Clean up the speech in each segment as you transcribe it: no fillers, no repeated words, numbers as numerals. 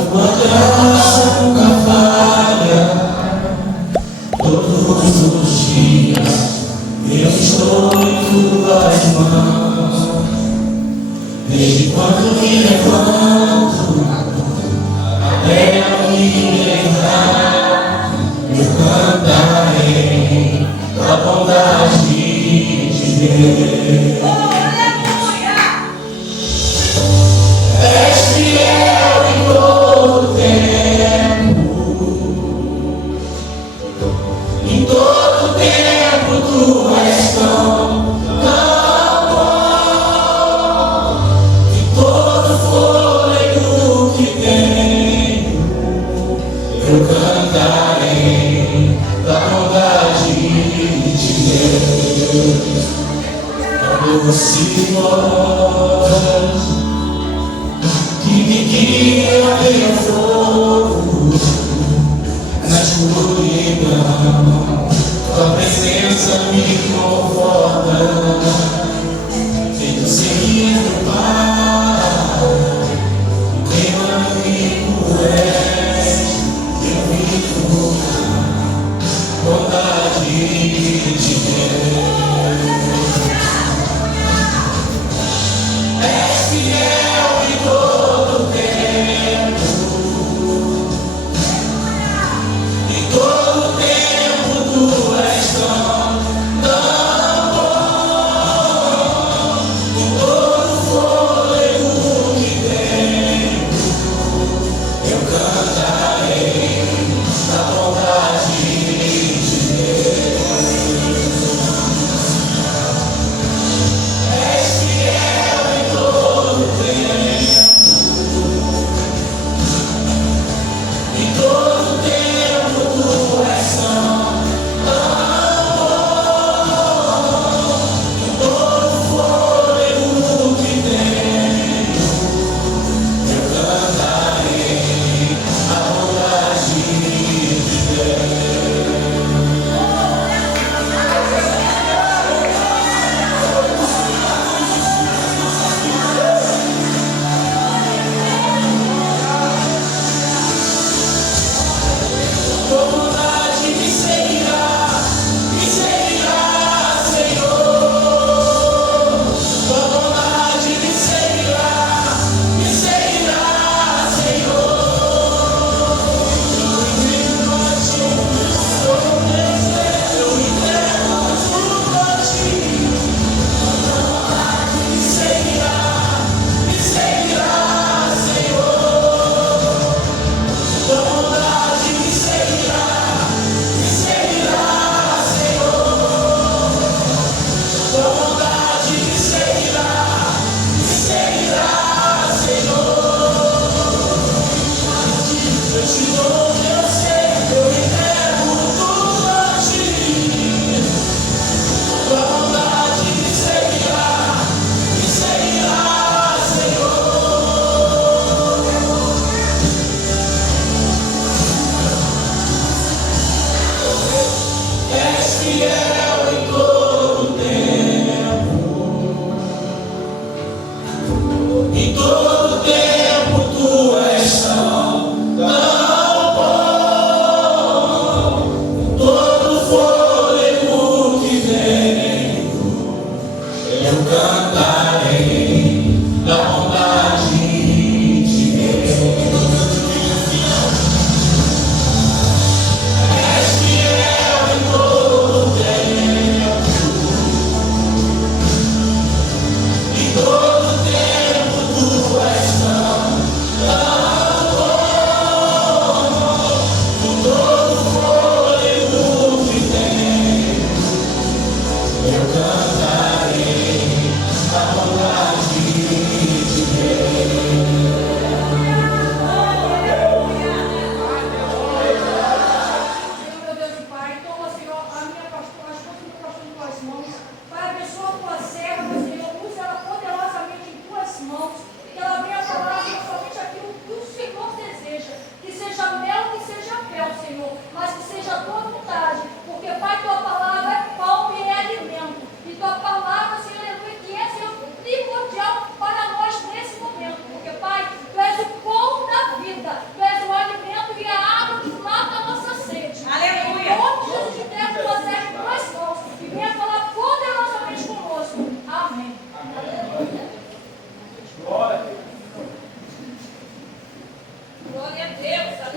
Tua graça nunca falha. Todos os dias eu estou em tuas mãos. Desde quando me levanto até a me errar, eu cantarei a bondade de Deus. És fiel em todo tempo, em todo tempo tu és tão bom. De todo fôlego que tenho, eu cantarei da bondade de Deus. Doce voz que me guia pelo fogo, na escuridão, tua presença me conforta. Feito seguir meu Pai, meu amigo és, eu vivo bondade de Deus. És fiel em todo tempo, em todo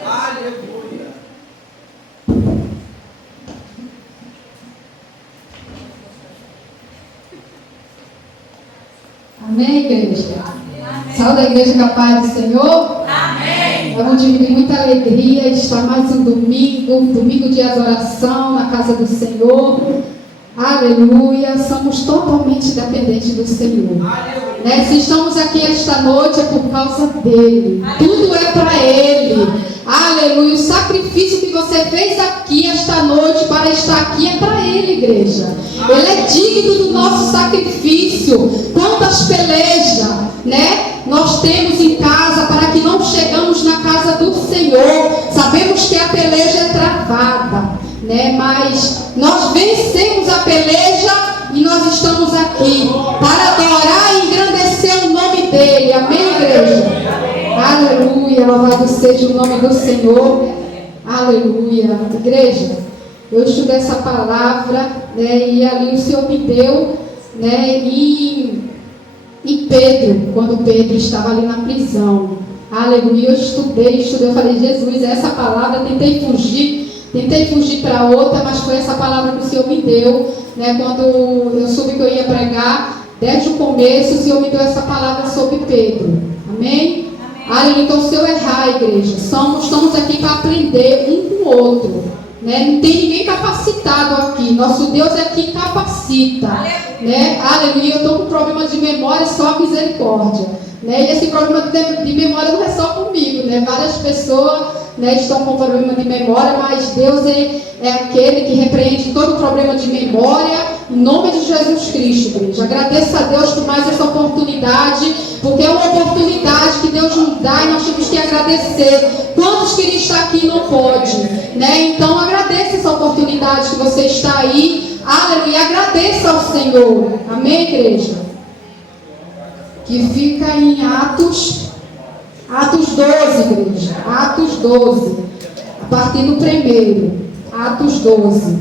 Aleluia. Amém, igreja? Salve a igreja com a paz do Senhor. Amém. É um dia de muita alegria estar mais um domingo de adoração na casa do Senhor. Aleluia. Somos totalmente dependentes do Senhor. Né? Se estamos aqui esta noite é por causa dele. Tudo é para ele. Aleluia. O sacrifício que você fez aqui esta noite para estar aqui é para ele, igreja. Ele é digno do nosso sacrifício. Quantas pelejas, né, nós temos em casa para que não chegamos na casa do Senhor. Sabemos que a peleja é travada, né? Mas nós vencemos a peleja e nós estamos aqui para adorar e engrandecer o nome dele. Amém, igreja? Aleluia, louvado seja o nome do Senhor. Aleluia. Igreja, eu estudei essa palavra, né, e ali o Senhor me deu, né, em Pedro, quando Pedro estava ali na prisão. Aleluia, eu estudei, eu falei, Jesus, essa palavra, tentei fugir para outra, mas foi essa palavra que o Senhor me deu, né, quando eu soube que eu ia pregar, desde o começo, o Senhor me deu essa palavra sobre Pedro. Amém? Aleluia. Então, se eu errar, igreja, estamos aqui para aprender um com o outro, né? Não tem ninguém capacitado aqui. Nosso Deus é quem capacita, né? Aleluia. Eu estou com problema de memória, só a misericórdia, né? E esse problema de memória não é só comigo, né? Várias pessoas, né, estão com problema de memória, mas Deus é aquele que repreende todo problema de memória, em nome de Jesus Cristo, igreja. Agradeço a Deus por mais essa oportunidade, porque é uma oportunidade que Deus nos dá e nós temos que agradecer. Quantos queriam estar aqui e não pode, né? Então agradeça essa oportunidade que você está aí, aleluia, agradeça ao Senhor, amém, igreja? Que fica em Atos 12, igreja, Atos 12, a partir do primeiro, Atos 12.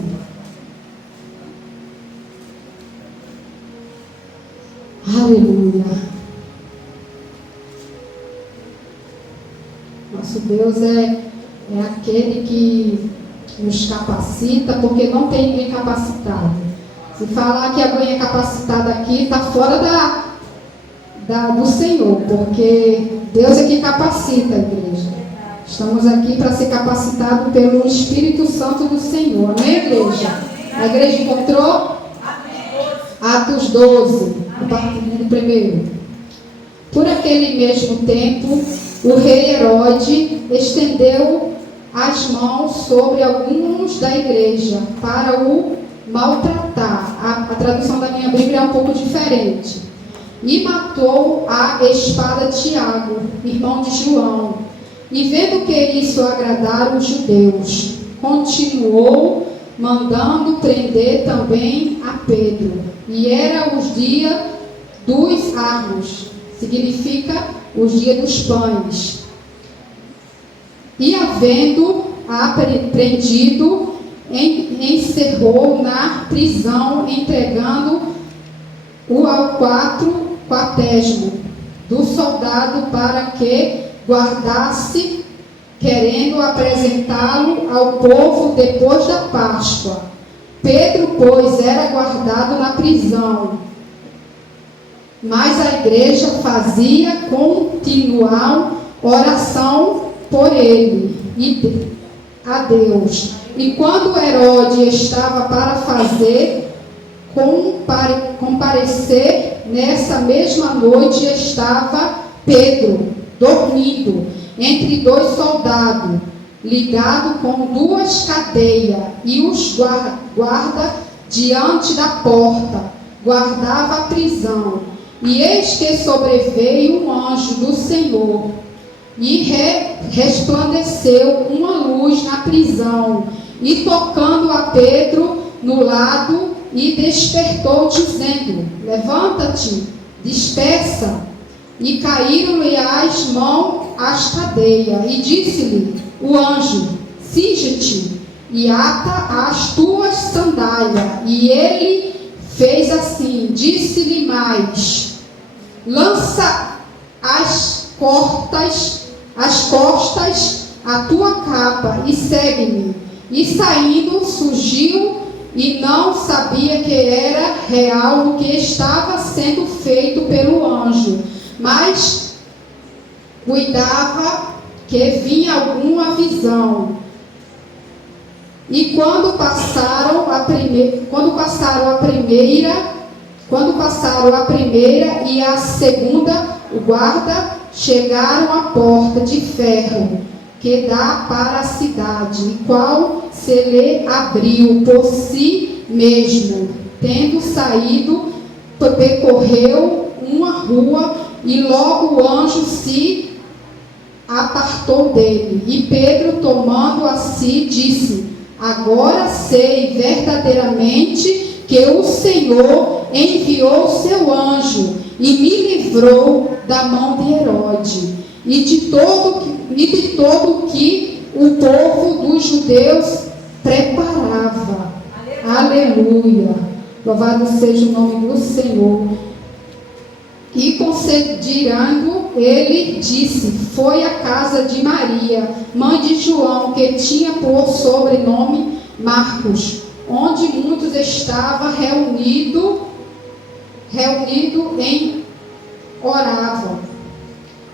Aleluia. Nosso Deus é aquele que nos capacita, porque não tem ninguém capacitado. Se falar que alguém é capacitado aqui, está fora do Senhor, porque Deus é que capacita a igreja. Estamos aqui para ser capacitados pelo Espírito Santo do Senhor. Amém, igreja? A igreja encontrou? Atos 12, a partir do primeiro. Por aquele mesmo tempo, o rei Herodes estendeu as mãos sobre alguns da igreja para o maltratar. A tradução da minha Bíblia é um pouco diferente. E matou a espada Tiago, irmão de João. E vendo que isso agradara os judeus, continuou mandando prender também a Pedro. E era os dias dos Armos, significa os dias dos pães. E havendo-a prendido, encerrou na prisão, entregando-o ao quartésimo do soldado para que guardasse, querendo apresentá-lo ao povo depois da Páscoa. Pedro, pois, era guardado na prisão, mas a igreja fazia continual oração por ele e a Deus. E quando Herodes estava para fazer comparecer, nessa mesma noite estava Pedro dormindo entre dois soldados, ligado com duas cadeias, e os guarda diante da porta, guardava a prisão. E eis que sobreveio um anjo do Senhor, e resplandeceu uma luz na prisão, e tocando a Pedro no lado, e despertou, dizendo: levanta-te, despeça. E caíram-lhe as mãos às cadeias, e disse-lhe o anjo: cinge-te e ata as tuas sandálias. E ele fez assim. Disse-lhe mais: lança as cortas as costas a tua capa e segue-me. E saindo, surgiu e não sabia que era real o que estava sendo feito pelo anjo, mas cuidava que vinha alguma visão. E quando passaram a primeira e a segunda guarda, chegaram à porta de ferro que dá para a cidade, qual se lhe abriu por si mesmo. Tendo saído, percorreu uma rua e logo o anjo se apartou dele. E Pedro, tomando a si, disse: agora sei verdadeiramente que o Senhor enviou seu anjo e me livrou da mão de Herode e de todo que o povo dos judeus preparava. Aleluia. Louvado seja o nome do Senhor. E concedendo, ele disse: foi à casa de Maria, mãe de João, que tinha por sobrenome Marcos, onde muitos estavam reunidos em oravam.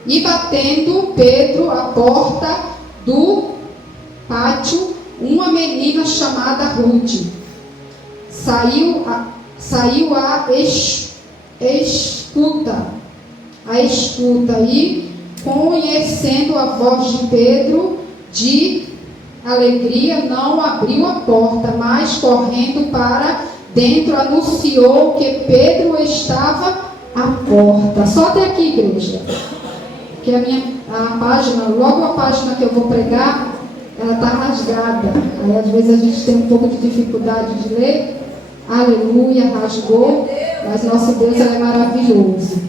E batendo Pedro à porta do pátio, uma menina chamada Ruth saiu à escuta e, conhecendo a voz de Pedro, de alegria não abriu a porta, mas correndo para dentro anunciou que Pedro estava à porta. Só até aqui, igreja, que a página, logo a página que eu vou pregar, ela está rasgada. Aí às vezes a gente tem um pouco de dificuldade de ler. Aleluia, rasgou, mas nosso Deus é maravilhoso.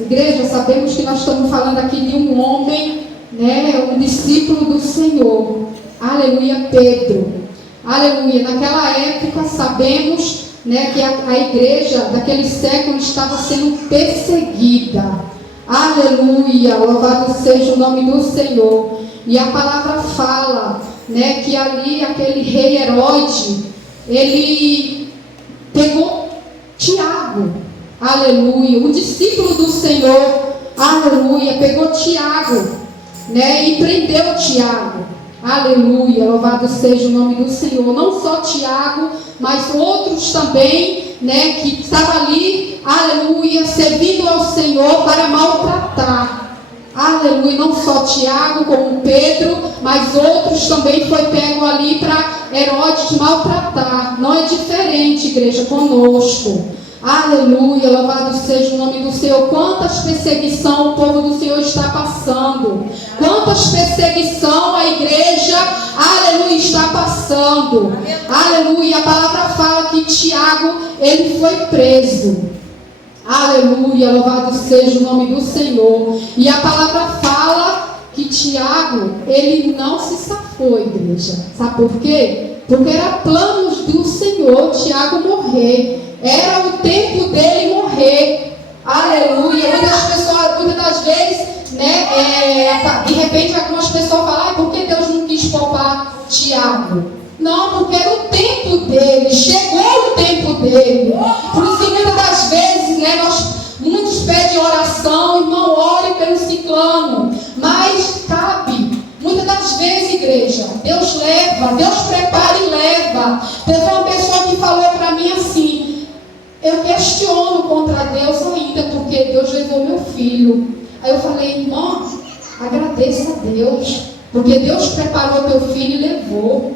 Igreja, sabemos que nós estamos falando aqui de um homem, né, um discípulo do Senhor. Aleluia, Pedro. Aleluia. Naquela época sabemos, né, que a igreja daquele século estava sendo perseguida. Aleluia. Louvado seja o nome do Senhor. E a palavra fala, né, que ali aquele rei Herode, ele pegou Tiago, aleluia, o discípulo do Senhor, aleluia, pegou Tiago, né, e prendeu Tiago, aleluia, louvado seja o nome do Senhor. Não só Tiago, mas outros também, né, que estavam ali, aleluia, servindo ao Senhor para maltratar, aleluia. Não só Tiago como Pedro, mas outros também foi pego ali para Herodes maltratar. Não é diferente, igreja, conosco. Aleluia, louvado seja o nome do Senhor. Quantas perseguição o povo do Senhor está passando. Quantas perseguição a igreja, aleluia, está passando. Aleluia, a palavra fala que Tiago, ele foi preso. Aleluia, louvado seja o nome do Senhor. E a palavra fala que Tiago, ele não se safou, igreja. Sabe por quê? Porque era planos do Senhor Tiago morrer. Era o tempo dele morrer. Aleluia. Muitas das vezes, né, de repente algumas pessoas falam: por que Deus não quis poupar Tiago? Não, porque era o tempo dele. Chegou o tempo dele. Por isso que muitas das vezes, né, muitos pedem oração, irmão, ore pelo ciclano. Mas cabe. Muitas das vezes, igreja, Deus leva, Deus prepara e leva. Teve uma pessoa que falou para mim assim: eu questiono contra Deus ainda, porque Deus levou meu filho. Aí eu falei: irmã, agradeça a Deus, porque Deus preparou teu filho e levou.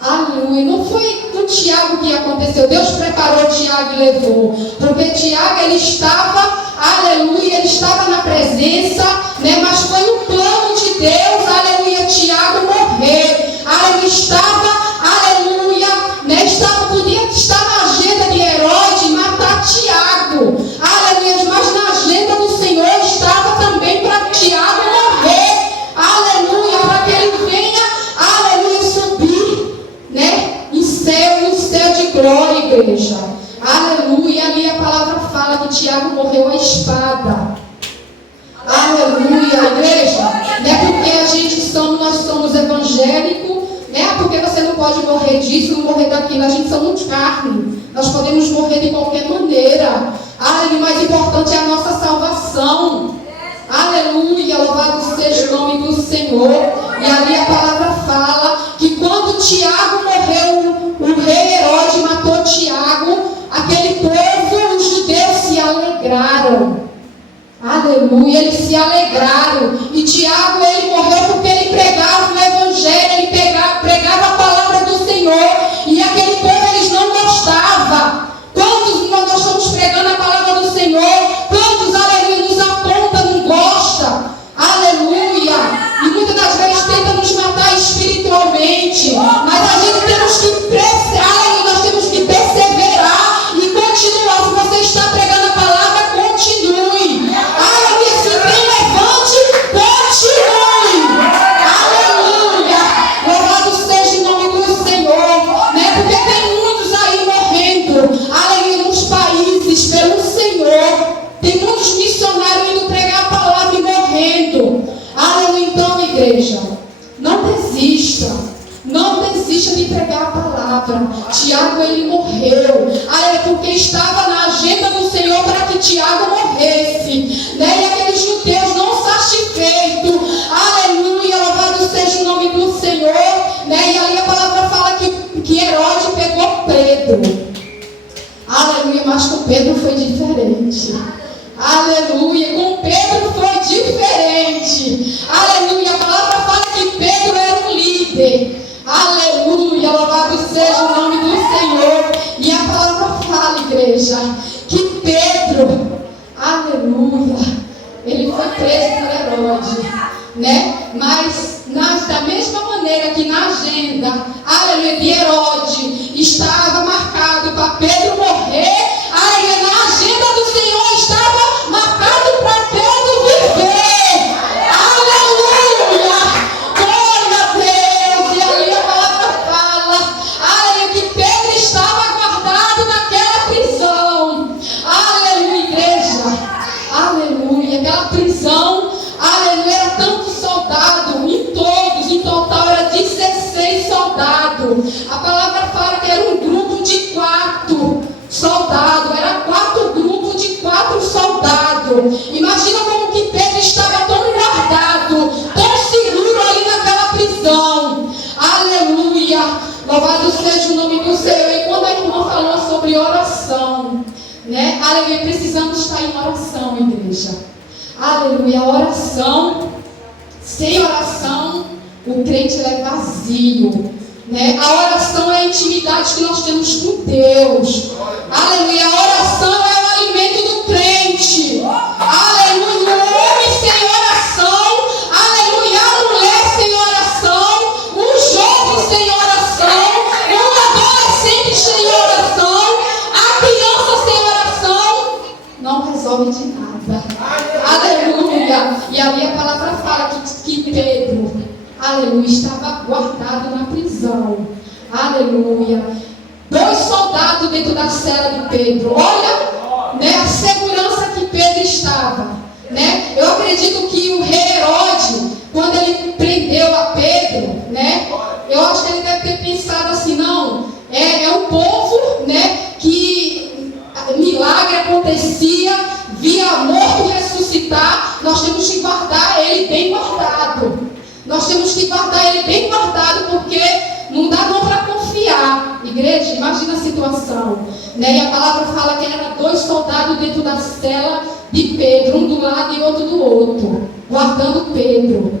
Aleluia. Não foi com Tiago que aconteceu. Deus preparou Tiago e levou. Porque Tiago, ele estava, aleluia, ele estava na presença, né? Mas foi o plano de Deus, aleluia, Tiago morrer. Aleluia, aleluia, né? Podia estar na agenda de Herodes matar Tiago. Aleluia, mas na agenda do Senhor estava também para Tiago morrer. Aleluia, para que ele venha, aleluia, subir, né, em céu de glória, igreja. Aleluia. Ali a palavra fala que Tiago morreu à espada. Aleluia, igreja. Não é por porque você não pode morrer disso, não morrer daquilo. A gente somos carne. Nós podemos morrer de qualquer maneira. Aleluia, o mais importante é a nossa salvação. Aleluia, louvado seja o nome do Senhor. E ali a palavra fala que quando Tiago morreu, o rei Herodes matou Tiago, aquele povo, os judeus se alegraram. Aleluia, eles se alegraram. E Tiago, ele morreu porque ele pregava o evangelho, ele pregava a palavra do Senhor. E aquele povo, eles não gostavam. Quantos nós estamos pregando a palavra do Senhor? Quantos, aleluia, nos aponta, não gosta? Aleluia. E muitas das vezes tenta nos matar espiritualmente. Mas a gente temos que nós temos que perseverar e continuar. Se você está pregando a palavra, continue. Aleluia. Se tem levante, continue. Aleluia. Louvado seja o nome do Senhor. Né? Porque tem muitos aí morrendo. Aleluia. Nos países pelo Senhor. Tem muitos missionários indo pregar a palavra e morrendo. Aleluia. Então, igreja, não desista. Não desista de pregar a palavra. Tiago, ele morreu. Porque estava na agenda do Senhor para que Tiago morresse. Né? E aqueles judeus não satisfeitos. Aleluia, louvado seja o nome do Senhor. Né? E ali a palavra fala que Herodes pegou Pedro. Aleluia, mas com Pedro foi diferente. Aleluia, com Pedro foi diferente. Aleluia, a palavra fala que Pedro era um líder. Aleluia, louvado seja o nome do Senhor. E a palavra fala, igreja, que Pedro, aleluia, ele foi preso por Herodes, né? Mas da mesma maneira que na agenda, aleluia, de Herodes estava marcado para Pedro morrer, aleluia, na agenda do Senhor estava marcado para Pedro viver. Aleluia, glória a Deus. E ali a palavra fala, aleluia, que Pedro estava guardado naquela prisão. Aleluia, igreja. Aleluia, aquela prisão, aleluia, era tanto soldado, em total era 16 soldados. A palavra fala que era um grupo de 4 soldados, era 4 grupos de 4 soldados. Imagina como que Pedro estava tão guardado, tão seguro ali naquela prisão. Aleluia, louvado seja o nome do Senhor. E quando a irmã falou sobre oração, né? Aleluia, precisamos estar em oração, igreja. Aleluia, oração, sem oração, o crente é vazio, né? A oração é a intimidade que nós temos com Deus. Aleluia, a oração é o alimento do crente. Aleluia, o homem sem oração, aleluia, a mulher sem oração, o jovem sem oração, o adolescente sem oração, a criança sem oração, não resolve de nada. Aleluia. E ali a palavra fala que Pedro, aleluia, estava guardado na prisão. Aleluia. 2 soldados dentro da cela de Pedro. Olha, né, a segurança que Pedro estava. Né? Eu acredito que o rei Herodes, quando ele prendeu a Pedro, né, eu acho que ele deve ter pensado assim, não, é um povo, né, que milagre acontecia, via morto ressuscitar, nós temos que guardar ele bem guardado. Nós temos que guardar ele bem guardado, porque não dá não para confiar. Igreja, imagina a situação, né? E a palavra fala que eram 2 soldados dentro da cela de Pedro, um do lado e outro do outro, guardando Pedro.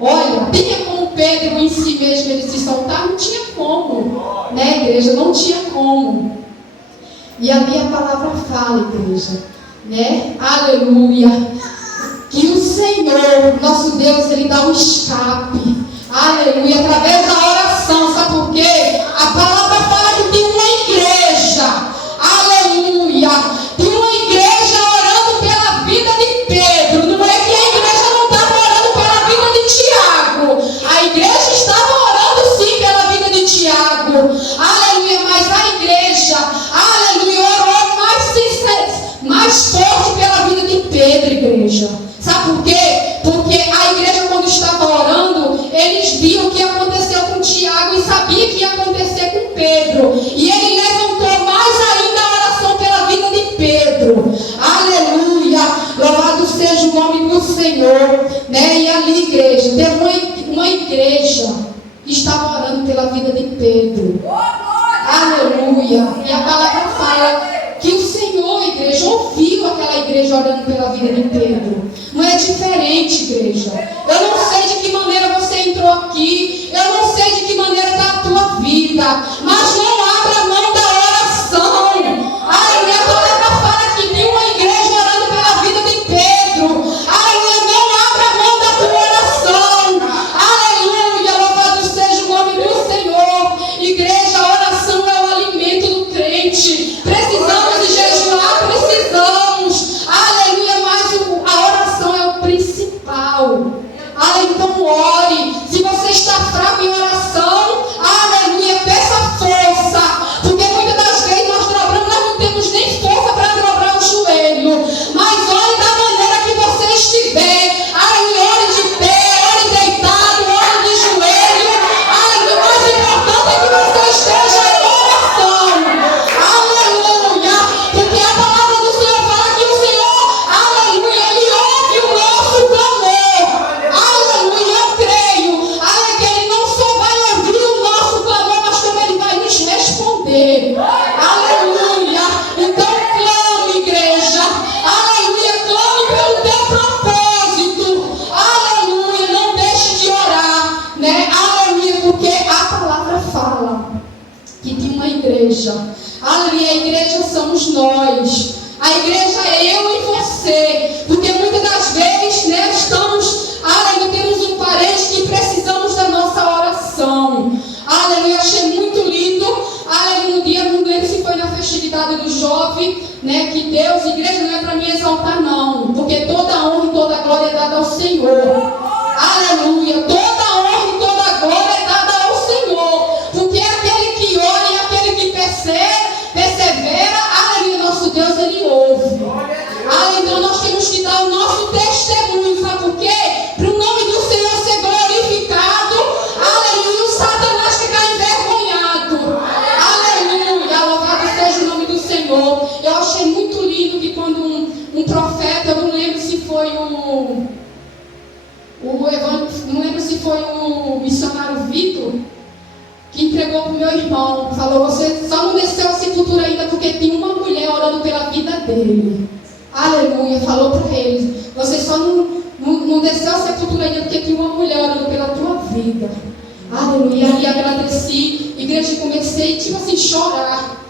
Olha, tinha como Pedro em si mesmo ele se soltar? Não tinha como, né, igreja? Não tinha como. E ali a palavra fala, igreja, né? Aleluia, que o Senhor, nosso Deus, ele dá um escape. Aleluia, através da oração. Sabe por quê? A palavra fala que tem uma igreja. Aleluia, tem uma igreja orando pela vida de Pedro. Não é que a igreja não estava orando pela vida de Tiago. A igreja estava orando sim pela vida de Tiago. Aleluia, mas a igreja, aleluia, orou mais forte pela vida de Pedro, igreja. Sabe por quê? Porque a igreja, quando estava orando, eles viam o que aconteceu igreja estava orando pela vida de Pedro. Aleluia. E a palavra fala que o Senhor, igreja, ouviu aquela igreja orando pela vida de Pedro. Não é diferente, igreja. Eu não sei de que maneira você entrou aqui. Eu não sei de que maneira está a tua vida. Mas não abra mão da oração. Aleluia. A palavra fala que tem uma igreja orando pela vida de Pedro. Aleluia. Não abra mão da tua oração. Aleluia. Louvado seja o nome do Senhor. Igreja, a oração é o alimento do crente. Precisamos de jejuar, precisamos. Aleluia. Mas a oração é o principal. Então ore. Se você está fraco em oração, aleluia, peça força. Porque muitas das vezes nós não temos nem força para dobrar o joelho. Mas ore da maneira que você estiver. Aleluia, ore de pé, ore deitado, ore de joelho. Aleluia, o mais importante é que você esteja em oração. Aleluia, porque a palavra do Senhor fala que o Senhor, aleluia, Ele ouve o nosso clamor. Aleluia, eu creio. Aleluia, que Ele não só vai ouvir o nosso clamor, mas como Ele vai nos responder. Aleluia. Então clame, igreja. Aleluia, clame pelo teu propósito. Aleluia, não deixe de orar, né? Aleluia, porque a palavra fala que tem uma igreja. Aleluia, a igreja somos nós. A igreja é eu e você. Porque muitas das vezes, né, temos um parente que precisamos da nossa oração. Aleluia, achei muito lindo. Aleluia, no dia, não lembro se foi na festividade do jovem, né, que Deus, igreja, não é para me exaltar não. Porque toda a honra e toda a glória é dada ao Senhor. Aleluia, toda a honra e toda a glória é dada ao Senhor. Porque é aquele que ora e aquele que persevera, aleluia, nosso Deus, Ele ouve. Então nós temos que dar o nosso testemunho, sabe por quê? Para o nome do Senhor ser glorificado, aleluia, o Satanás ficar envergonhado. Aleluia, louvado seja o nome do Senhor. Eu achei muito lindo que quando um profeta, eu não lembro se foi não lembro se foi o missionário Vitor, que entregou para o meu irmão, falou, você só não desceu a sepultura ainda porque tem uma mulher orando pela vida dele. Aleluia, falou para ele, você só não desceu a sepultura ainda porque tem uma mulher orando pela tua vida. Aleluia, e agradeci, igreja, comecei tipo assim, chorar.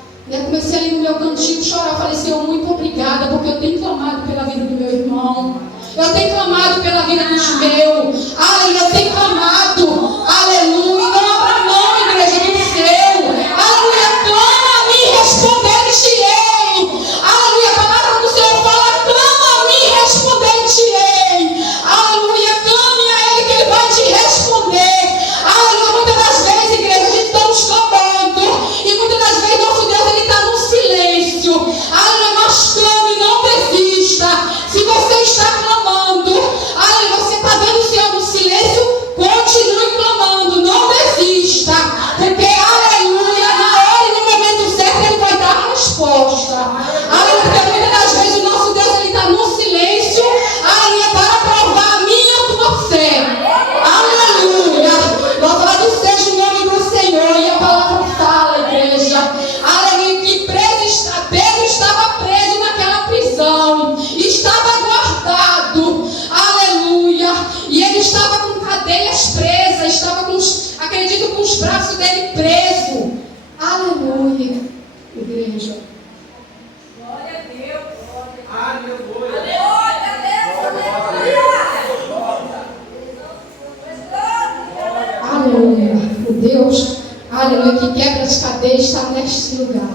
Comecei ali no meu cantinho chorar, falei, Senhor, muito obrigada, porque eu tenho clamado pela vida do meu irmão. Eu tenho clamado pela vida dos meus. Aleluia, eu tenho clamado. Aleluia, não abra mão, igreja do céu. Aleluia, clama a mim, responder-te-ei. Aleluia, a palavra do Senhor fala, clama a mim, responder-te-ei. Aleluia, clame a Ele que Ele vai te responder. Aleluia, muitas das vezes, igreja, a gente está nos clamando. E muitas das vezes nosso Deus, Ele está no silêncio. Aleluia, mas clame, não desista. Se você está clamando, aleluia, você está vendo o Senhor no silêncio, continue clamando, não desista. Porque, aleluia, na hora e no momento certo, Ele vai dar a resposta. Aleluia, porque muitas das vezes o nosso Deus, Ele está no silêncio, aleluia, para provar a minha e a tua fé. Aleluia, louvado seja o nome do Senhor. E a palavra fala, igreja, aleluia, que Pedro estava preso naquela prisão, estava guardado, aleluia, e ele estava com cadeias presas, estava acredito, com os braços dele presos. Aleluia, igreja. Glória a Deus. Aleluia. Aleluia. O Deus, aleluia, que quebra as cadeias está neste lugar.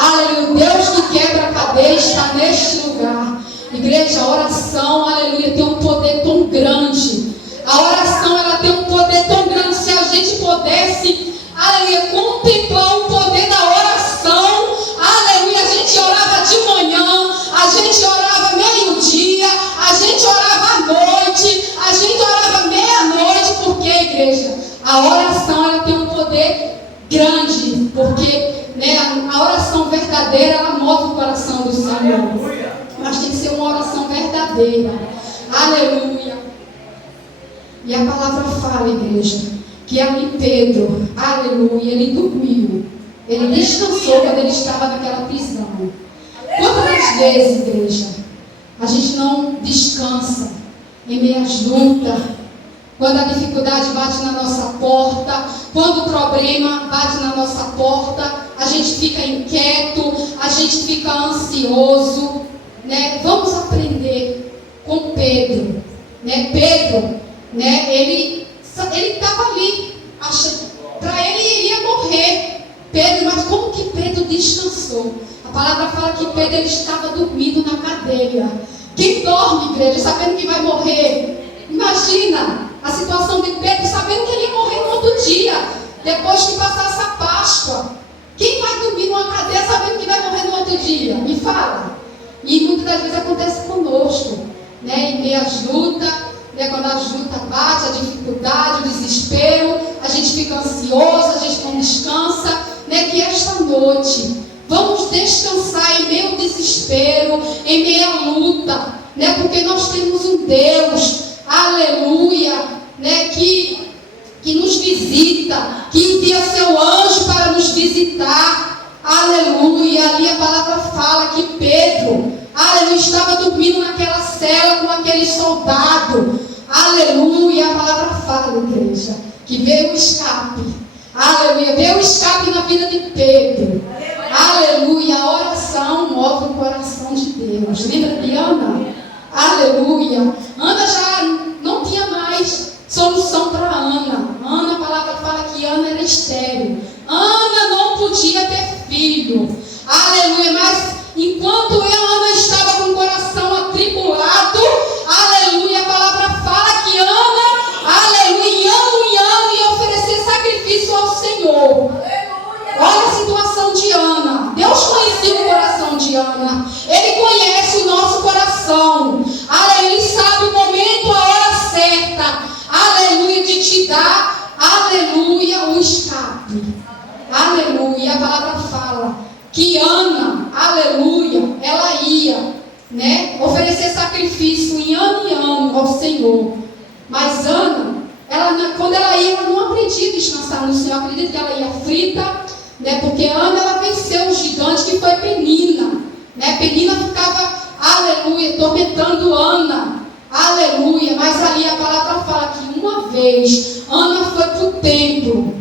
Aleluia, o Deus que quebra a cadeia está neste lugar. Igreja, a oração, aleluia, tem um poder tão grande. A oração, ela tem um poder tão grande. Se a gente pudesse, aleluia, contemplar o poder da oração, aleluia, a gente orava de manhã, a gente orava meio-dia, a gente orava à noite, a gente orava meia-noite, porque, igreja, a oração, ela tem um poder grande, porque, né, a oração verdadeira, ela move o coração do Senhor. Mas tem que ser uma oração verdadeira. Aleluia. E a palavra fala, igreja, que ali Pedro, aleluia, ele dormiu. Ele descansou quando ele estava naquela prisão. Quantas vezes, igreja, a gente não descansa em meio às lutas, quando a dificuldade bate na nossa porta, quando o problema bate na nossa porta, a gente fica inquieto, a gente fica ansioso, né? Vamos aprender com Pedro, né? Pedro, né? Ele estava ali, para ele ia morrer. Pedro, mas como que Pedro descansou? A palavra fala que Pedro ele estava dormindo na cadeia. Quem dorme, igreja, sabendo que vai morrer? Imagina a situação de Pedro, sabendo que ele ia morrer no outro dia, depois que passasse a Páscoa. Quem vai dormir numa cadeia sabendo que vai morrer no outro dia? Me fala. E muitas das vezes acontece conosco, né? Em meio às lutas, né? Quando as lutas batem, a dificuldade, o desespero, a gente fica ansioso, a gente não descansa, né? Que esta noite vamos descansar em meio ao desespero, em meio à luta, né? Porque nós temos um Deus, aleluia, né? Que nos visita, que envia seu anjo para nos visitar, aleluia. Ali a palavra fala que Pedro, aleluia, estava dormindo naquela cela com aquele soldado, aleluia. A palavra fala, igreja, que veio o escape, aleluia, veio o escape na vida de Pedro, aleluia. A oração move o coração de Deus. Lembra de Ana? Aleluia. Ana já não tinha mais solução para Ana. Ana, a palavra fala que Ana era estéril. Ana não podia ter filho. Aleluia. Mas enquanto Ana estava com o coração atribulado, aleluia, a palavra fala que Ana, aleluia, ia oferecer sacrifício ao Senhor. Olha a situação de Ana. Deus conhecia o coração de Ana. Ele conhece o nosso coração. Aleluia. Ele sabe o momento, a hora certa. Aleluia. De te dar, aleluia, o escape. Aleluia. A palavra fala que Ana, aleluia, ela ia, né, oferecer sacrifício em ano ao Senhor. Mas Ana, quando ela ia, ela não aprendia a descansar no Senhor. Acredito que ela ia aflita, né? Porque Ana, ela venceu o gigante que foi Penina, né? Penina ficava, aleluia, tormentando Ana, aleluia. Mas ali a palavra fala que uma vez Ana foi para o templo,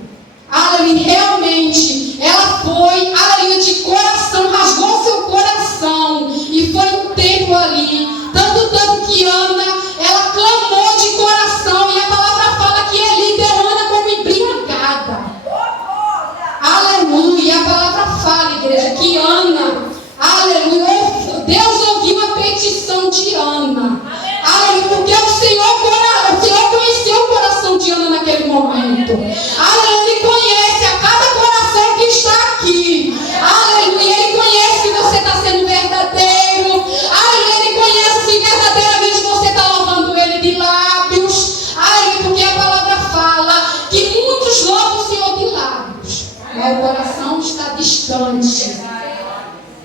aleluia, realmente ela foi, aleluia, de coração, rasgou seu coração e foi no templo ali, tanto que Ana, ela clamou de coração, e a palavra fala que Eli deu Ana como embriagada. Aleluia. A palavra fala, igreja, que Ana, aleluia, Deus ouviu a petição de Ana. Aleluia, porque o Senhor conheceu o coração de Ana naquele momento. Aleluia, Ele conhece a cada coração que está aqui. Aleluia, Ele conhece se você está sendo verdadeiro. Aleluia, Ele conhece se verdadeiramente você está louvando Ele de lábios. Aleluia, porque a palavra fala que muitos louvam o Senhor de lábios, mas o coração está distante.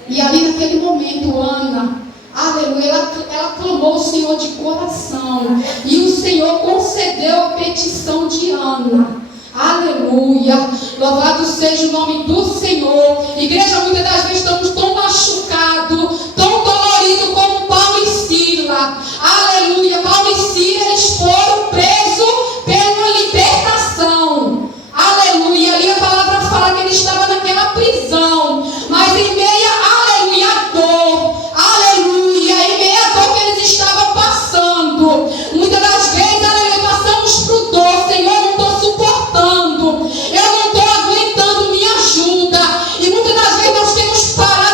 E ali naquele momento, Ana, aleluia, ela clamou o Senhor de coração, e o Senhor concedeu a petição de Ana. Aleluia, louvado seja o nome do Senhor. Igreja, muitas das vezes estamos tão machucados, tão doloridos como Paulo e Sila. Aleluia, Paulo e Sila, eles foram presos pela libertação. Aleluia, ali a palavra fala que ele estava naquela prisão, mas em meia, aleluia, a dor, aleluia, em meia dor que eles estavam passando. Muitas das vezes, aleluia, passamos por dor. Senhor, eu não estou suportando, eu não estou aguentando, me ajuda. E muitas das vezes nós temos parado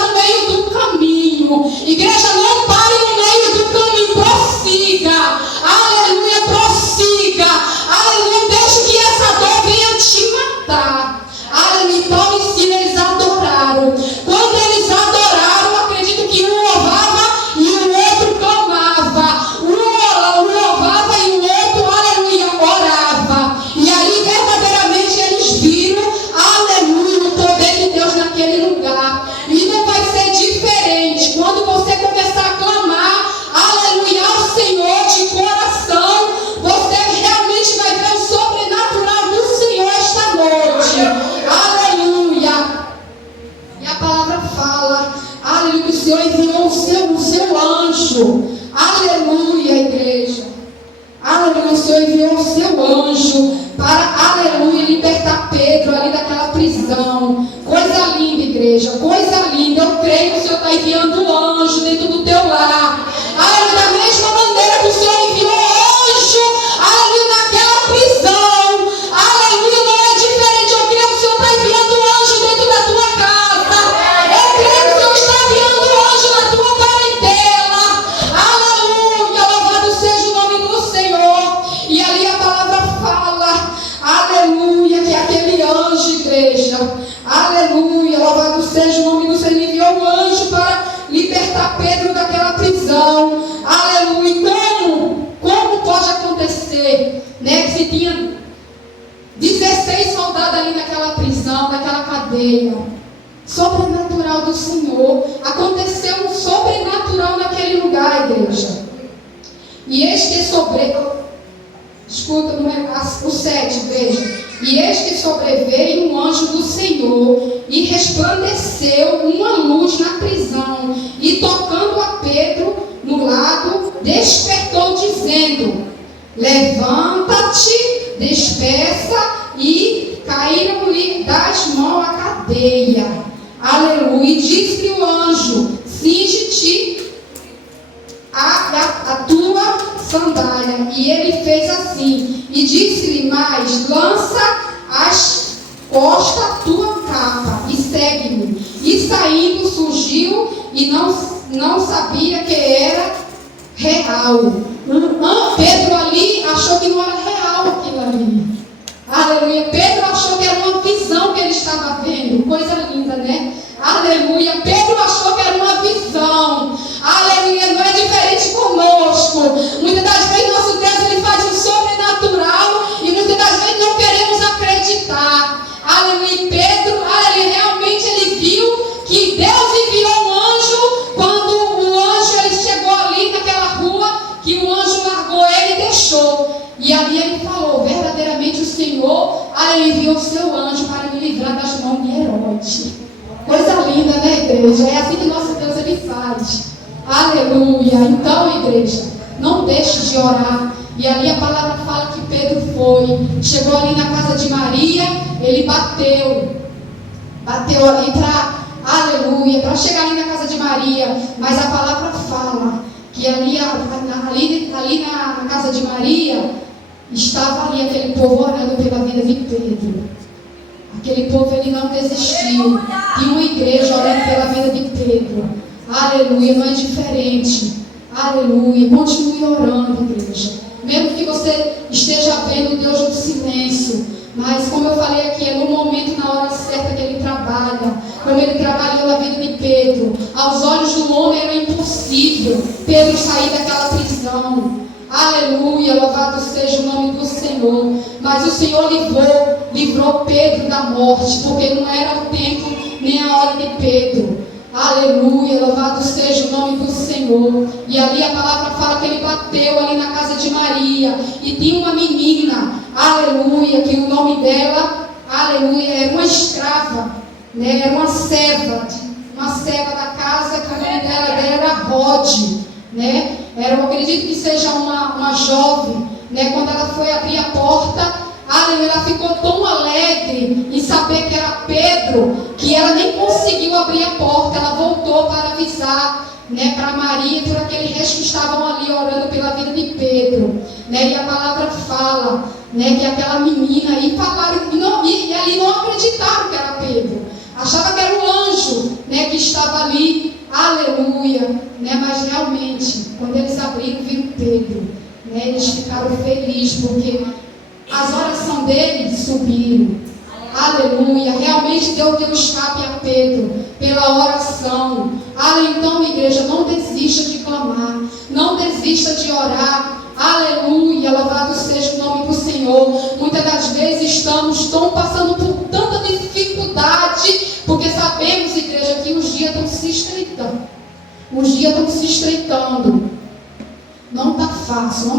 igreja, coisa linda. Eu creio que o Senhor está enviando um anjo dentro do teu lar. Aleluia, da mesma maneira que o Senhor enviou anjo, aleluia, naquela prisão. Aleluia, não é diferente. Eu creio que o Senhor está enviando um anjo dentro da tua casa. Eu creio que o Senhor está enviando um anjo na tua parentela. Aleluia, louvado seja o nome do Senhor. E ali a palavra fala, aleluia, que aquele anjo, igreja, aleluia, louvado seja o nome do Senhor. Ele enviou um anjo para libertar Pedro daquela prisão. Aleluia. Como pode acontecer, né, que se tinha 16 soldados ali naquela prisão, naquela cadeia? Sobrenatural do Senhor. Aconteceu um sobrenatural naquele lugar, igreja. E este escuta o 7, veja. E eis que sobreveio um anjo do Senhor, e resplandeceu uma luz na prisão, e tocando a Pedro no lado, despertou, dizendo: levanta-te, despeça, e caíram-lhe das mãos a cadeia. Aleluia. E disse-lhe o anjo: cinge-te a tua sandália. E ele fez assim. E disse-lhe mais: lança as costas a tua capa e segue-me. E saindo surgiu e não sabia que era real. Pedro ali achou que não era real aquilo ali. Aleluia. Pedro achou que era uma visão que ele estava vendo. Coisa linda, né? Aleluia. Pedro achou que era uma visão. Aleluia. Não é diferente conosco. Muitas das vezes nosso Deus, ele faz um sobrenatural e muitas das vezes não queremos acreditar. Aleluia. E Pedro, aleluia, realmente ele viu que Deus enviou um anjo. Quando o anjo ele chegou ali naquela rua, que o anjo largou ele e deixou. E ali ele falou: verdadeiramente o Senhor, aleluia, enviou o seu anjo para me livrar das mãos de Herodes. Coisa linda, né, igreja? É assim que nosso Deus ele faz. Aleluia. Então, igreja, não deixe de orar. E ali a palavra fala que Pedro chegou ali na casa de Maria, ele bateu ali aleluia, para chegar ali na casa de Maria. Mas a palavra fala que ali na casa de Maria, estava ali aquele povo orando pela vida de Pedro. Aquele povo, ele não desistiu. Tinha uma igreja orando pela vida de Pedro. Aleluia, não é diferente. Aleluia, continue orando, igreja. Mesmo que você esteja vendo o Deus do silêncio. Mas como eu falei aqui, é no momento, na hora certa que ele trabalha. Como ele trabalhou na vida de Pedro. Aos olhos do homem era impossível Pedro sair daquela prisão. Aleluia, louvado seja o nome do Senhor. Mas o Senhor livrou Pedro da morte, porque não era o tempo nem a hora de Pedro. Aleluia, louvado seja o nome do Senhor. E ali a palavra fala que ele bateu ali na casa de Maria. E tinha uma menina, aleluia, que o nome dela, aleluia, era uma escrava, né? Era uma serva da casa, que o nome dela era Rode, né? Eu acredito que seja uma jovem, né? Quando ela foi abrir a porta, aleluia, ela ficou tão alegre em saber que era Pedro, que ela nem conseguiu abrir a porta. Ela voltou para avisar, né, para Maria e por aquele resto que estavam ali orando pela vida de Pedro, né? E a palavra fala, né, que aquela menina aí falaram, e ali não acreditaram que era Pedro, achava que era um anjo, né, que estava ali. Aleluia, né? Mas realmente, quando eles abriram, viram Pedro, né? Eles ficaram felizes, porque as orações dele subiram. Aleluia, realmente Deus deu escape a Pedro pela oração. Então, igreja, não desista de clamar, não desista de orar. Aleluia, louvado seja o nome do Senhor. Muitas das vezes estamos passando por tanta dificuldade, porque sabemos, igreja, que os dias estão se estreitando. Os dias estão se estreitando. Não está fácil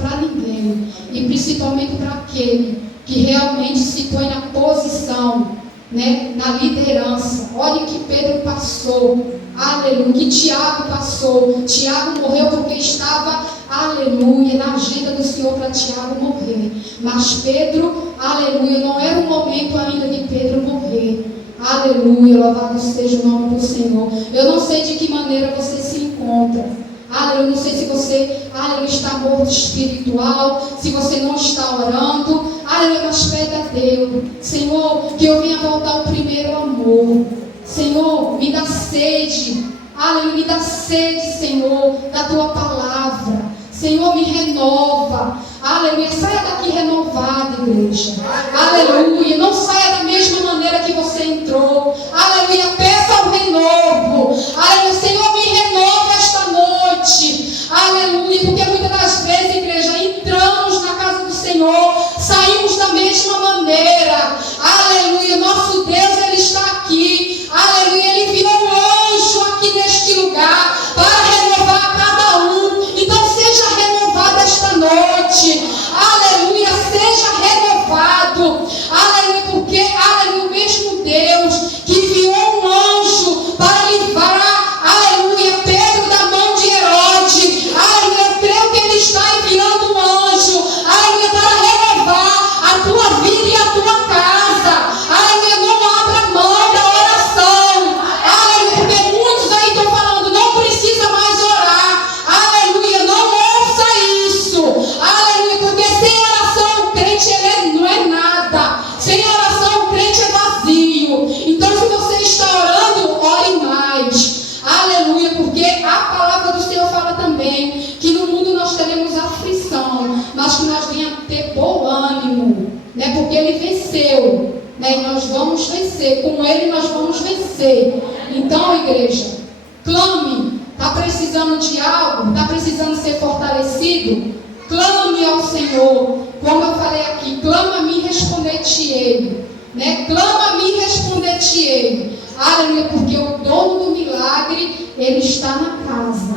para ninguém. E principalmente para aquele que realmente se põe na posição, né, na liderança. Olha que Pedro passou. Aleluia, que Tiago passou. Tiago morreu porque estava, aleluia, na agenda do Senhor para Tiago morrer. Mas Pedro, aleluia, não era o momento ainda de Pedro morrer. Aleluia, louvado seja o nome do Senhor. Eu não sei de que maneira você se encontra. Aleluia, eu não sei se você, aleluia, está morto espiritual, se você não está orando. Aleluia, mas pede a Deus, Senhor, que eu venha voltar ao primeiro amor. Senhor, me dá sede. Aleluia, me dá sede, Senhor, da tua palavra. Senhor, me renova. Aleluia, saia daqui renovada, igreja. Aleluia, não saia da mesma maneira que você entrou. Aleluia, peça o renovo. Aleluia, Senhor, me renova esta noite. Aleluia, porque muitas das vezes, igreja, entramos na casa do Senhor, saímos da mesma maneira. Aleluia, nosso Deus, Ele está aqui. Aleluia, Ele enviou um anjo aqui neste lugar para renovar cada um. Então seja renovado esta noite. Aleluia, seja renovado. Aleluia, porque aleluia, o mesmo Deus que enviou um anjo para livrar, aleluia, Pedro da mão de Herodes. Aleluia, eu creio que Ele está enviando um anjo, aleluia, para renovar a tua vida e a tua casa. Aleluia, não abra mão da oração. Aleluia, porque muitos aí estão falando, não precisa mais orar. Aleluia, não ouça isso. Aleluia, porque sem oração o crente não é nada. Sem oração o crente é vazio. Então se você está orando, ore mais. Aleluia, porque a palavra do Senhor fala também que no mundo nós teremos aflição, mas que nós venhamos ter bom ânimo, né? Porque Ele venceu, né? E nós vamos vencer. Com Ele nós vamos vencer. Então, igreja, clame. Está precisando de algo? Está precisando ser fortalecido? Clame ao Senhor. Como eu falei aqui, clama a mim, responder-te-ei. Né? Clama a mim, responder-te-ei. Aleluia, porque o dono do milagre, Ele está na casa.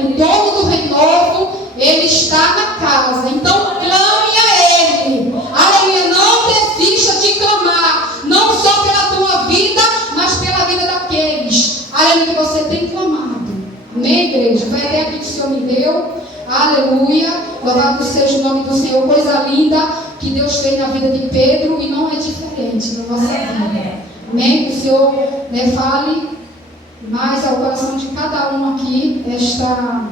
O dono do renovo, Ele está na casa. Então clame a Ele. Aleluia, não desista de clamar. Não só pela tua vida, mas pela vida daqueles, aleluia, que você tem clamado. Amém, igreja? Foi até aqui que o Senhor me deu. Aleluia, louvado seja o nome do Senhor. Coisa linda que Deus fez na vida de Pedro e não é diferente na nossa vida. Amém? Que o Senhor, né, fale mais ao coração de cada um aqui esta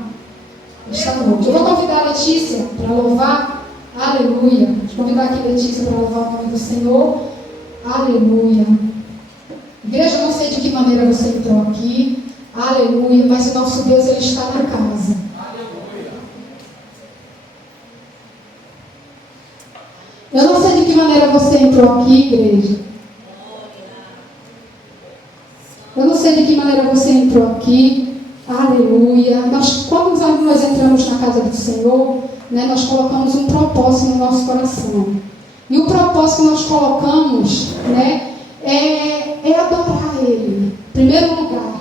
noite. Eu vou convidar a Letícia para louvar. Aleluia. Vou convidar aqui a Letícia para louvar o nome do Senhor. Aleluia. Igreja, eu não sei de que maneira você entrou aqui. Aleluia. Mas o nosso Deus, Ele está na casa. Eu não sei de que maneira você entrou aqui, igreja. Eu não sei de que maneira você entrou aqui. Aleluia. Mas quando nós entramos na casa do Senhor, né, nós colocamos um propósito no nosso coração. E o propósito que nós colocamos, né, é adorar Ele. Em primeiro lugar,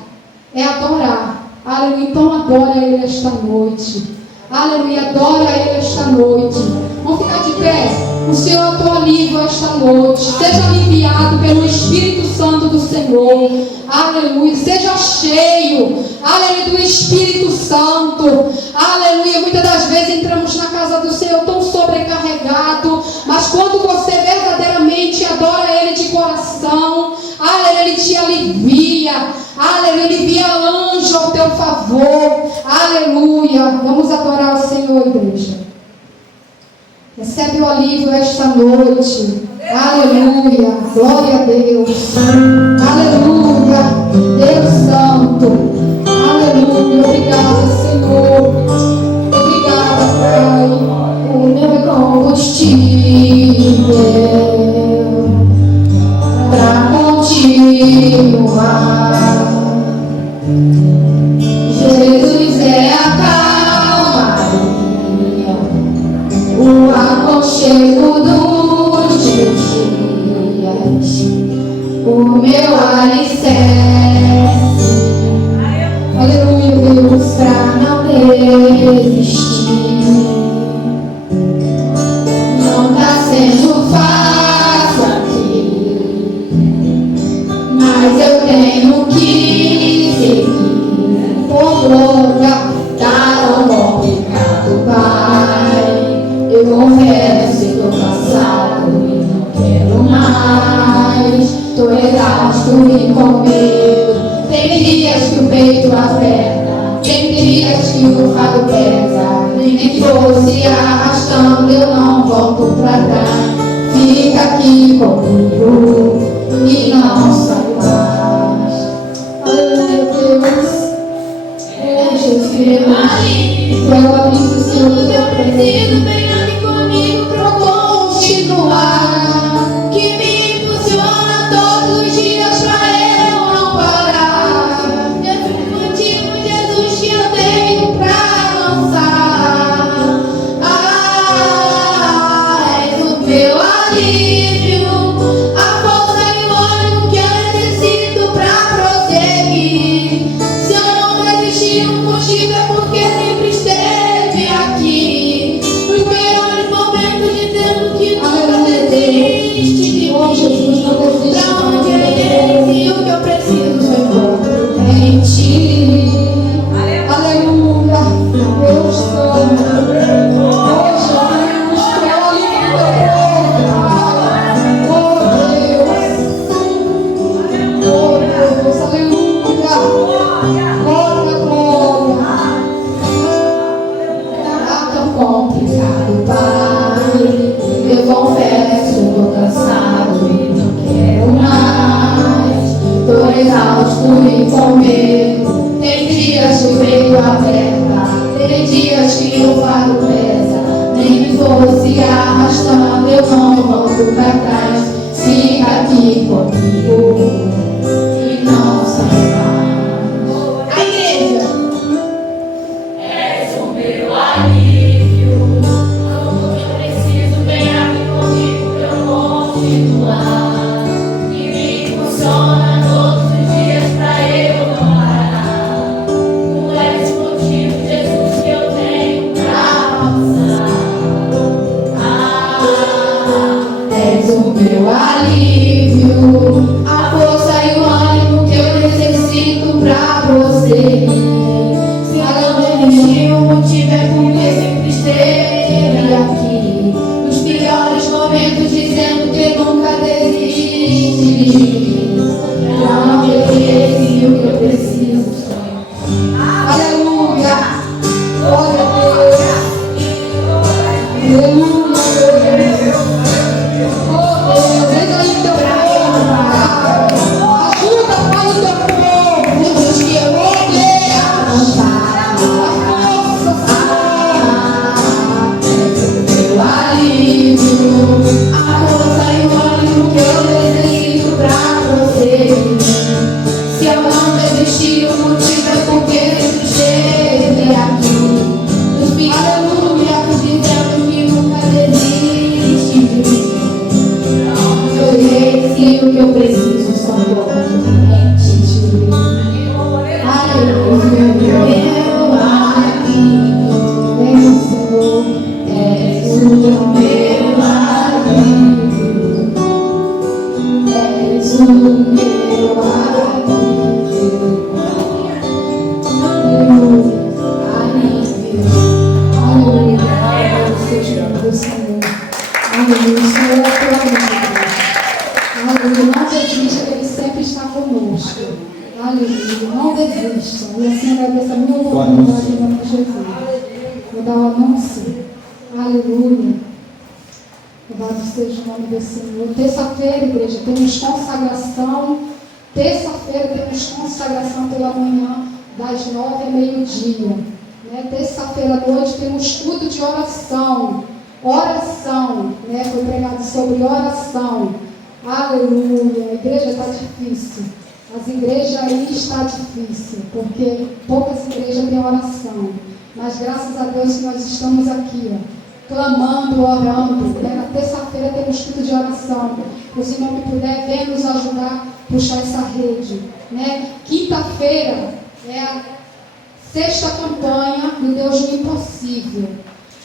é adorar. Aleluia. Então adora Ele esta noite. Aleluia. Adora Ele esta noite. Vamos ficar de pé. O Senhor, eu estou livre esta noite. Seja aliviado pelo Espírito Santo do Senhor. Aleluia. Seja cheio, aleluia, do Espírito Santo. Aleluia. Muitas das vezes entramos na casa do Senhor tão sobrecarregado. Mas quando você verdadeiramente adora Ele de coração, aleluia, Ele te alivia. Aleluia. Ele envia anjo ao teu favor. Aleluia. Vamos adorar o Senhor, igreja. Recebe o alívio esta noite. Aleluia. Glória a Deus. Aleluia. Deus Santo. Aleluia. Obrigada, Senhor. Obrigada, Pai. O meu combustível para continuar. Jesus é a calmaria, o aconchego dos teus dias, o meu alicerce. Aleluia, Deus, pra não desistir. Não tá sendo fácil aqui, mas eu tenho que seguir. Por glória, tá tão complicado, Pai. Eu confesso que eu volto pra trás. Fica aqui comigo e não sai mais. Aleluia, Deus. Oh, Jesus. Pelo amigo do Senhor, Tudo que eu preciso, vem aqui comigo pra continuar. Que me impulsiona todos os dias pra eu não parar. Jesus contigo, Jesus, que eu tenho pra avançar. És o meu alívio, a força e o ânimo que eu necessito pra prosseguir. Se eu não desistir, o motivo é porque sempre esteve aqui. Nos piores momentos dizendo que nunca desiste de Oh, Jesus, não mim. desiste. Pra onde eu irei se o que eu preciso eu encontro em ti. Aleluia, Deus Santo. Oh, Jesus, pelo amigo do Pai. Oh, Deus, aleluia. Glória, glória. Tá tão complicado, Pai. Eu confesso, tô cansado e não quero mais. Tô exausto e com medo. Tem dias que o peito aperta, tem dias que o fardo pesa. Nem que fosse arrastando, eu não volto pra trás. Fica aqui comigo e não sai mais. A igreja. És o meu alívio, tudo que eu preciso, vem aqui comigo pra eu continuar. E me impulsiona todos os dias pra eu não parar. Tu és o motivo, Jesus, que eu tenho pra avançar. És o meu alívio, a força e o ânimo que eu necessito pra prosseguir. Se eu não desistir, o motivo é porque sempre esteve aqui. Nos piores momentos dizendo que nunca desiste de mim. Pra onde eu irei, o que eu preciso sonho. Aleluia. Glória a Deus. Aleluia. Oh, Deus, veja aí teu povo, Pai. Ajuda, Pai, o teu povo. Jesus, que eu vou ter a avançar. Meu alívio, a força e o ânimo que eu necessito pra prosseguir. Se eu não desistir, o motivo é porque sempre esteve aqui. Nos piores momentos dizendo que nunca desiste de mim. Eu irei se o que eu preciso só em ti. Aleluia, meu amigo. Vem, Senhor. És o meu alívio, és o meu alívio, alívio. Aleluia. Louvado seja o Deus, Senhor. Aleluia. O Senhor é pela vida. Aleluia. Não desista, Ele sempre está conosco. Aleluia. Não desista. E assim agradeço a minha oportunidade em nome de Jesus. Vou dar o anúncio. Aleluia. Louvado seja o nome do Senhor. Terça-feira, igreja, temos consagração. Terça-feira temos consagração pela manhã, das 9 ao meio-dia. Né? Terça-feira à noite temos culto de oração. Oração. Né? Foi pregado sobre oração. Aleluia. A igreja está difícil. As igrejas aí está difícil, porque poucas igrejas têm oração. Mas graças a Deus que nós estamos aqui, ó, clamando, orando. Né? Na terça-feira temos culto de oração. Se o irmão que puder, venha nos ajudar a puxar essa rede. Né? Quinta-feira é a sexta campanha do Deus do Impossível.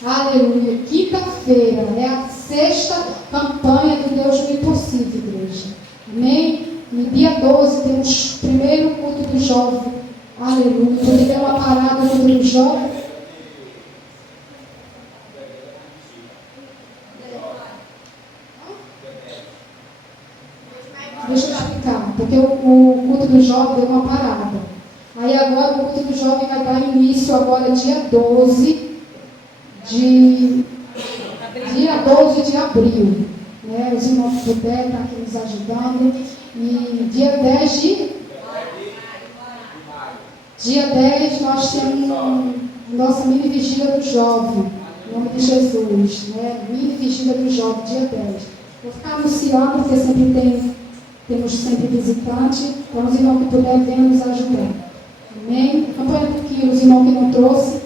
Aleluia. Quinta-feira é a sexta campanha do Deus do Impossível, igreja. Amém? No dia 12 temos o primeiro culto do jovem. Aleluia. Porque tem uma parada no culto do jovem. Deixa eu explicar. Porque o culto do jovem deu uma parada. Aí agora o culto do jovem vai dar início agora dia 12 de 12 de abril. Né? Os irmãos que puderem estão aqui nos ajudando. E dia 10 nós temos nossa mini vigília do jovem, em nome de Jesus, né? Mini vigília do jovem, dia 10. Vou ficar anunciando, porque temos sempre visitante, então os irmãos que puderem venham nos ajudar. Amém? Acompanha um pouquinho, os irmãos que não trouxe,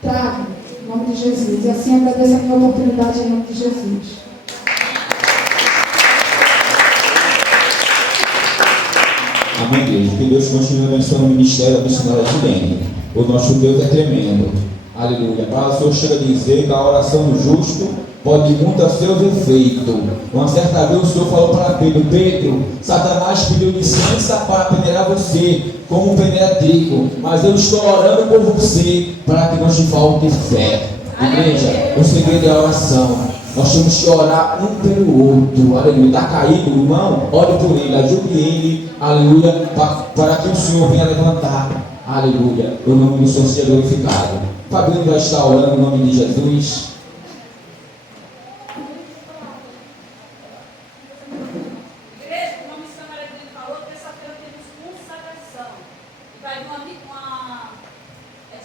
tragam, em nome de Jesus. E assim agradeço a minha oportunidade em nome de Jesus. Amém, igreja. Que Deus continue abençoando o ministério da missionária de Lene. O nosso Deus é tremendo. Aleluia. Mas o Senhor chega a dizer que a oração do justo pode muito a seus efeitos. Uma certa vez o Senhor falou para Pedro: Pedro, Satanás pediu licença para peneirar você, como peneira trigo, mas eu estou orando por você para que não te falte fé. Igreja, o segredo é a oração. Nós temos que orar um pelo outro. Aleluia. Está caído, irmão? Ore por ele, ajude ele. Aleluia. Para que o Senhor venha levantar. Aleluia. O nome do Senhor seja glorificado. Fabiano já está orando em nome de Jesus. Igreja, como a missionária dele falou, terça-feira temos consagração. E vai uma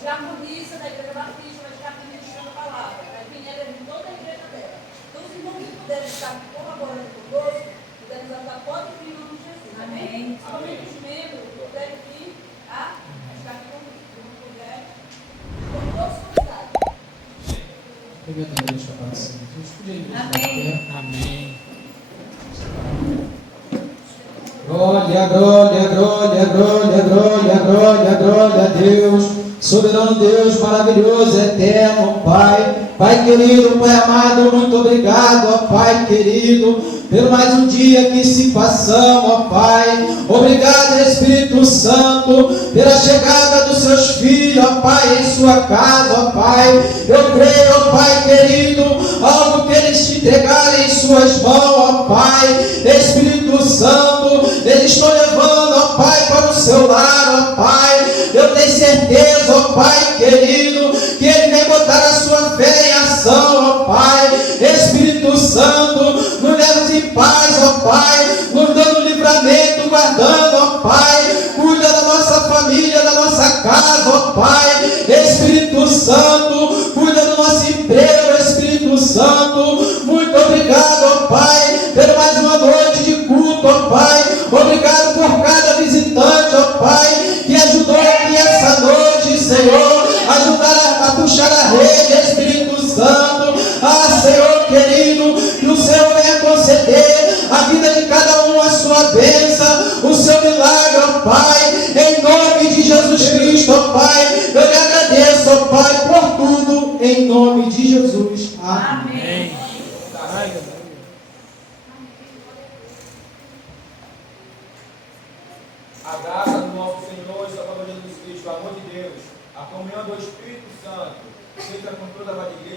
diaconisa da igreja batista, vai ficar ministrando a palavra. Vai vir ela de toda a igreja dela. Então, os irmãos que puderem estar colaborando conosco, puderem estar, podem vir em nome de Jesus. Amém? Somente os membros puderem vir, tá? Ficar aqui comigo. Se não puder, estão todos convidados. Amém. Amém. Glória, glória, glória, glória, glória, glória, glória a Deus. Soberano Deus, maravilhoso, eterno, Pai. Pai querido, Pai amado, muito obrigado, ó Pai querido, pelo mais um dia que se passamos, ó Pai. Obrigado, Espírito Santo, pela chegada dos seus filhos, ó Pai, em sua casa, ó Pai. Eu creio, ó Pai querido, algo que eles te entregarem em suas mãos, ó Pai. Espírito Santo, eles estão levando, ó Pai, para o seu lar, ó Pai. Eu tenho certeza, ó Pai querido, que ele vai botar a sua fé em ação, ó Pai. Espírito Santo, nos leva em paz, ó Pai, nos dando livramento, guardando, ó Pai. Cuida da nossa família, da nossa casa, ó Pai. Espírito Santo, cuida do nosso emprego, Espírito Santo. Muito obrigado, ó Pai, por mais uma noite de culto, ó Pai. Obrigado por cada visitante, ó Pai, que ajudou aqui essa noite, Senhor. Ajudar a puxar a rede, Espírito Santo. Ah, Senhor querido, que o Senhor venha conceder a vida de cada um a sua bênção, o seu milagre, ó Pai, em nome de Jesus Cristo, ó Pai. Eu lhe agradeço, ó Pai, por tudo, em nome de Jesus. Amém. A graça do nosso Senhor e Salvador Jesus Cristo, o amor de Deus, a comunhão do Espírito Santo, seja com toda a igreja.